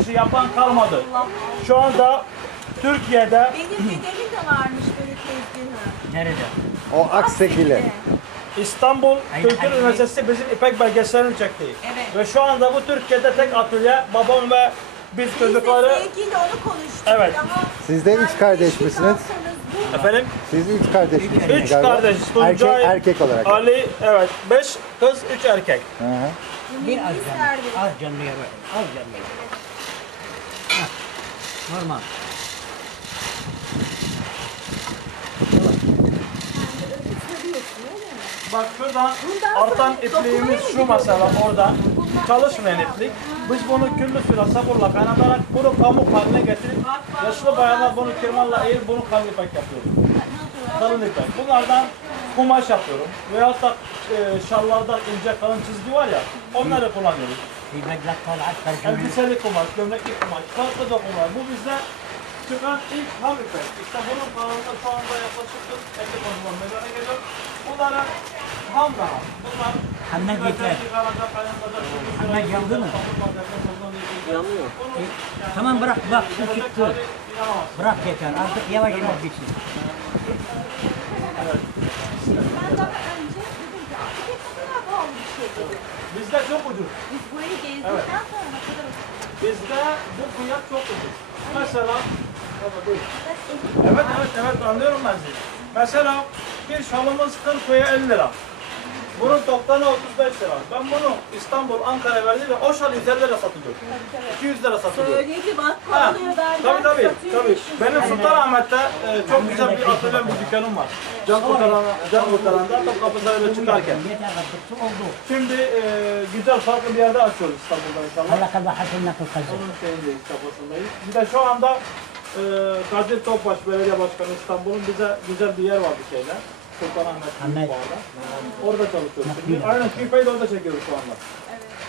işi yapan kalmadı. Şu anda Türkiye'de Benim dedemin de varmış böyle tezgahı. Nerede? O Aksekili. İstanbul Aynen, Kültür aynen. Üniversitesi bizim İpek belgeselini çekti. Evet. Ve şu anda bu Türkiye'de tek atölye babam ve biz Biz çocukları de sevgiyle onu konuştuk. Evet. Ama Siz de üç kardeş misiniz? bu- efendim Siz üç kardeş misiniz? üç galiba? kardeş Erkek, Tuncay, erkek olarak. Ali evet beş kız üç erkek. Hı hı. bu Bir az canlı. Az canlıya bak. Az canlıya. Normal. Bak şuradan Bundan artan sonra ipliğimiz şu mı mesela oradan çalışmayan iplik. Biz bunu küllü süre sabırla kaynatarak bunu pamuk haline getirip yaşlı bayanlar bunu kirmanla eğip bunu kalın ipek yapıyoruz. Kalın ipek. Bunlardan kumaş yapıyorum. Veyahut da e, şallardan ince kalın çizgi var ya onları kullanıyoruz. Şey, Elbiseli kumaş, gömlekli kumaş, farklı da kumaş. Bu bize çıkan ilk ham. İşte bunun kanalında şu anda yaklaşık 50 konulan meydana geliyor. Bunlara ham da ham. Bunlar Hamdan geçer. Hamdan yandı mı? Yanmıyor. E, tamam bırak bak şu çıktı. Bırak yeter artık yavaş yavaş bitsin. Evet. Bizde çok ucuz. Biz burayı gezdikten Evet. sonra ne kadar Bizde bu fiyat çok ucuz. Mesela buyur. ucuz. Evet evet evet anlıyorum ben sizi. Mesela bir şalımız 40 veya 50 lira. Bunun toptanı 35 lira. Ben bunu İstanbul, Ankara'ya verdim ve o şal 150 lira satılıyor. 200 lira satılıyor. Söyledi bak Ha, pahalıya tabii tabii, tabii. Benim Sultanahmet'te e, çok güzel bir atölye bir dükkanım var. Can kurtaran, can kurtaran'da Topkapı Sarayı'na çıkarken. Yeter artık su oldu. Şimdi e, güzel farklı bir yerde açıyoruz İstanbul'da inşallah. Allah kadar hasenle kılkazı. Onun şeyindeyiz, kafasındayız. Bir de şu anda e, Kadir Topbaş Belediye Başkanı İstanbul'un bize güzel bir yer var bir şeyde. Sultanahmet Ahmet. Büyükbağ'da. Orada çalışıyoruz. Şimdi, aynen de orada çekiyoruz şu anda.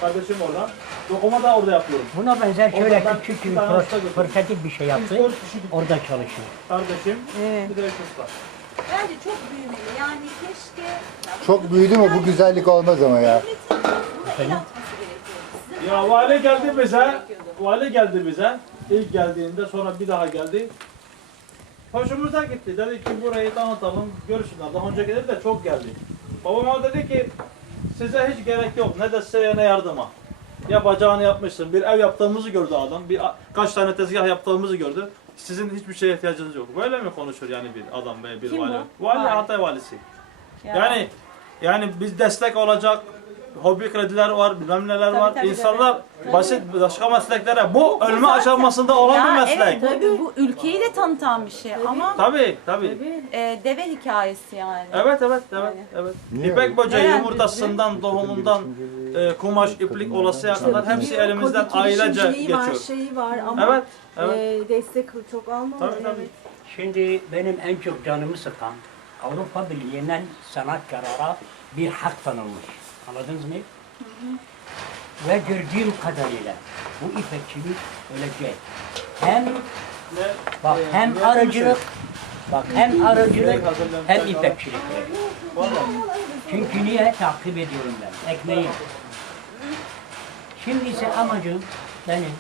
Kardeşim orada. Dokuma da orada yapıyorum. Buna benzer şöyle Orada ben küçük bir bir tane götürdüm. portatif bir şey yaptı. Biz dört kişi gittik. Orada çalışıyor. Kardeşim, Evet. bir de usta. Bence çok büyümeli. Yani keşke Çok büyüdü mü bu güzellik olmaz ama ya. devletin buna el atması gerekiyor. Sizin Ya vali geldi bize, vali geldi bize. İlk geldiğinde sonra bir daha geldi. Hoşumuza gitti. Dedi ki burayı tanıtalım, görüşünler. Daha önce geldi de çok geldi. Babama dedi ki size hiç gerek yok. Ne desteğe ne yardıma. Ya bacağını yapmışsın. Bir ev yaptığımızı gördü adam. Bir kaç tane tezgah yaptığımızı gördü. Sizin hiçbir şeye ihtiyacınız yok. Böyle mi konuşur yani bir adam ve bir Kim vali? bu? Vali Vali. Hatay valisi. Yani yani biz destek olacak hobi krediler var, bilmem neler var. tabii, İnsanlar basit başka mesleklere bu ölme aşamasında olan bir Ya meslek. evet bu, bu ülkeyi de tanıtan bir şey ama Tabii, tabii. e, deve hikayesi yani. Evet, evet, evet, evet. Niye? İpek böceği Neden yumurtasından, doğumundan, e, kumaş, iplik olasıya kadar hepsi elimizden ailece Var, geçiyor. şeyi var ama Evet, evet. e, destek çok almamalı. Tabii, tabii. Evet. Şimdi benim en çok canımı sıkan Avrupa Birliği'nden sanatkarlara bir hak tanınmış. Anladınız mı? Ve gördüğüm kadarıyla bu ipekçilik ölecek. Hem Ne- bak e, hem arıcılık bak hem arıcılık hem ipekçilik. Vallahi. Çünkü niye takip ediyorum ben ekmeğim. Şimdi ise amacım benim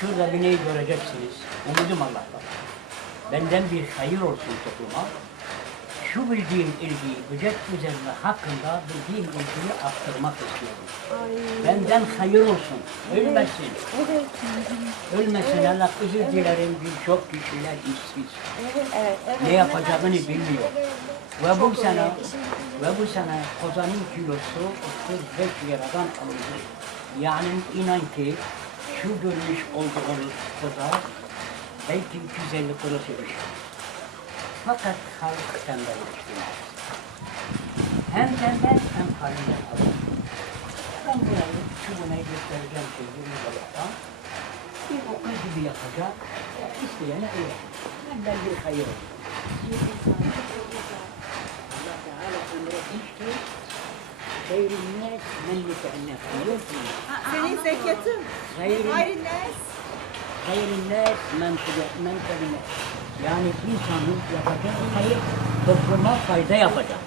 şurada bir neyi göreceksiniz. Umudum Allah'tan. Benden bir hayır olsun topluma. Şu bildiğim ilgiyi böcek üzerine hakkında bildiğim ilgiyi aktarmak istiyorum. Benden hayır olsun. Ölmesin. Ölmesin Allah özür dilerim birçok kişiler işsiz. Ne yapacağını bilmiyor. Ve bu sene ve bu sene kozanın kilosu 35 liradan alındı. Yani inan ki şu görmüş olduğunuz koza belki 250 kuruş imiş. Fakat halk tembelleştiler. Hem tembel hem halinden alır. Ben burayı şu bunayı göstereceğim sevgili balıktan. Bir okul gibi yapacak. İsteyene öğretir. Benden bir hayır. Allah Teala emretmiştir. Hayrun nas men. Biliyorsun. Senin zekatın. Hayrun nas men tebine. Yani insanın yapacağı hayır topluma fayda yapacak.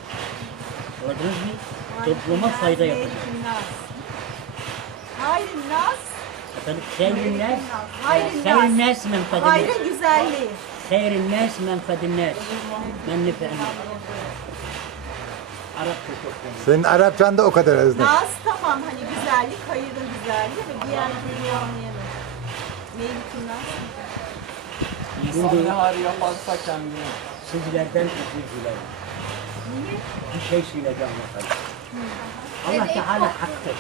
Anladınız mı? Topluma fayda yapacak. Hayır nas. Seyrin nas, Hayrın nas. nas menfadin nas. Hayrın güzelliği. Seyrin nas menfadin nas. Men nefe'in. Arapça çok. Senin Arapçan da o kadar hızlı. Nas tamam hani güzellik, hayırın güzelliği ve diğer türlü anlayamadım. Mevlütün nas. Şimdi Her yaparsa kendine. sizlerden özür dilerim. Bir şey söyleyeceğim bakalım. Allah Teala haktır.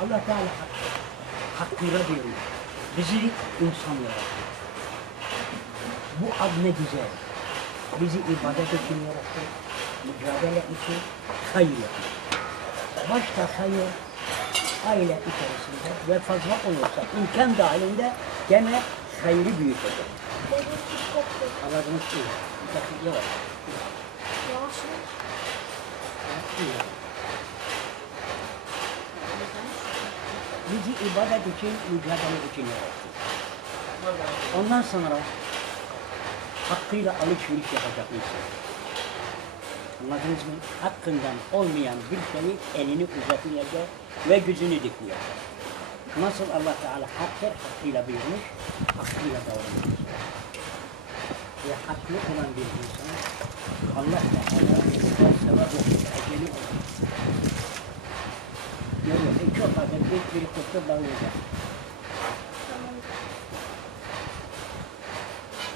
Allah Teala haktır. Hakkıyla diyorum. Bizi insan yarattı. Bu ad ne güzel. Bizi ibadet için yarattı. Mücadele için hayır. Başta hayır, aile içerisinde ve fazla olursa imkan dahilinde gene hayırı büyütecek. Anladınız mı? Bakın yavaş. Yavaş. Bizi ibadet için, mücadele için yarattı. Ondan sonra hakkıyla alışveriş yapacak insan. Anladınız mı? Hakkından olmayan bir şeyi elini uzatmayacak ve gücünü dikmeyecek. Nasıl Allah Teala haktır, hakkıyla buyurmuş, hakkıyla davranmış. Ve haklı olan bir insan, Allah Teala ister sevabı, eceli olur. E çok fazla bir bir kutu bağlayacak.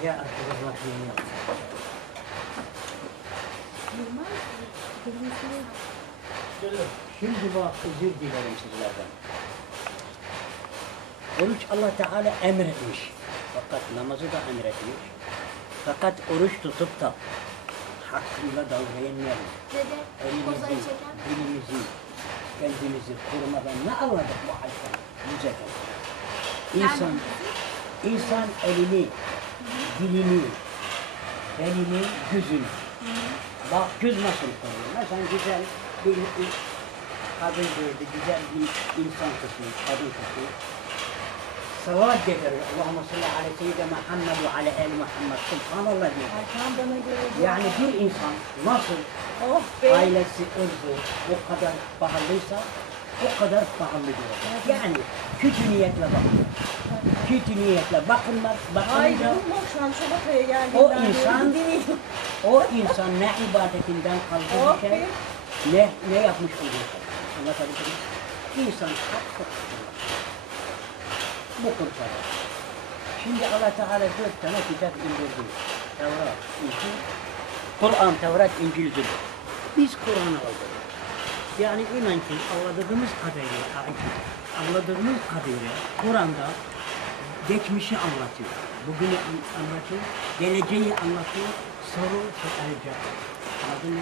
Ya arkadaşlar yeni yaptım. Şimdi bak özür dilerim sizlerden. Oruç Allah Teala emretmiş. Fakat namazı da emretmiş. Fakat oruç tutup da hakkıyla davranmayalım. Elimizi, dilimizi, kendimizi korumadan ne anladık bu hayattan? Yüzeden. İnsan, insan elini, dilini, elini, gözünü. Bak nasıl koruyor? Mesela güzel bir, bir kadın gördü, güzel bir insan kısmı, kadın kısmı. Savat getirir. Allahümme salli ala seyyidina Muhammed ve ala ali Muhammed. Subhanallah diyor. Erkan bana göre değil. Yani bir insan nasıl Oh ailesi, ırzı o kadar pahalıysa o kadar pahalı diyor. Yani kötü niyetle bakıyor. Kötü niyetle bakınlar, Ay bakınca şu an. O insan- o insan ne ibadetinden Oh şey, be. ne, ne yapmış şey. Anlatabildim mi? İnsan hakkı Bu kurtarır. Şimdi Allah Teala dört tane kitap indirdi. Tevrat, İncil, Kur'an, Tevrat, İncil, Zebur. Biz Kur'an'ı aldık. Yani inan ki anladığımız kadarıyla, anladığımız kadarıyla Kur'an'da geçmişi anlatıyor. Bugünü an- anlatıyor, geleceği anlatıyor, soru. Anladın mı?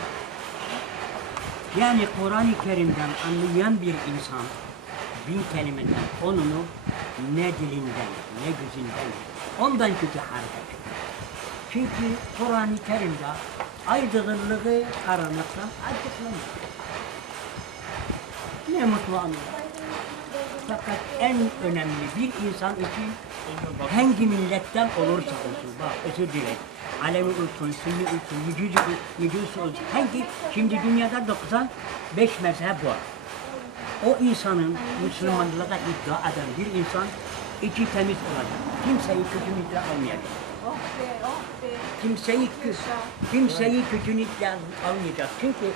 Yani Kur'an-ı Kerim'den anlayan bir insan bin kelimeden onunu ne dilinden ne gözünden ondan kötü harika. Çünkü Kur'an-ı Kerim'de aydınlığı karanlıktan açıklamış. Ne mutlu anlar. Fakat en önemli bir insan için hangi milletten olursa olsun, bak özür dilerim. Alevi olsun, Sünni olsun, Mücücü, Mücüsü olsun, hangi, şimdi dünyada 95 mezhep var. O insanın Müslümanlığa iddia eden bir insan içi temiz olacak. Kimseyi kötülükle almayacak. Kimseyi, kimseyi kötülükle almayacak. Çünkü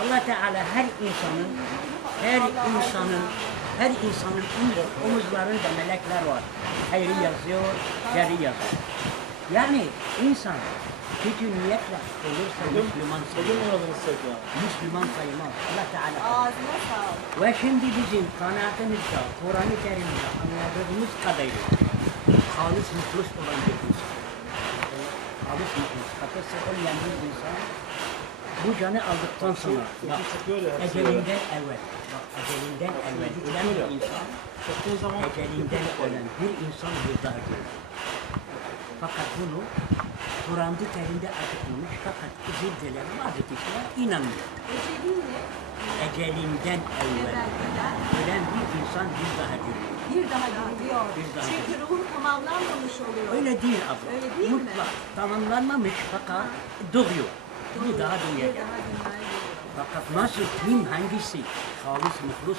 Allah Teala her insanın, her insanın, her insanın omuz- omuzlarında melekler var. Hayri yazıyor, şerri yazıyor. Yani insan kötü niyetle olursa Müslüman sayılmaz. Müslüman sayılmaz. Allah Teala. Ağzına sağlık. Ve şimdi bizim kanaatimizde, Kur'an-ı Kerim'de anladığımız kadarıyla halis mutlus olan bir insan. Halis mutlus, kafası olmayan bir insan bu canı aldıktan sonra bak, ecelinden evvel, bak ecelinden evvel ölen bir insan, ecelinden ölen bir insan bir daha görür. Fakat bunu Kur'an-ı Kerim'de açıklamış fakat dilerim bazı kişiler inanmıyor. Ecelinden evvel ölen bir insan bir daha görür. Bir daha gidiyor. Bir daha Çünkü ruhun tamamlanmamış oluyor. Öyle değil abla. Öyle değil mi? Mutlak tamamlanmamış fakat doğuyor. Bir daha Bir doğuyor. daha dünyaya geliyor. Fakat nasıl kim hangisi halis muhlis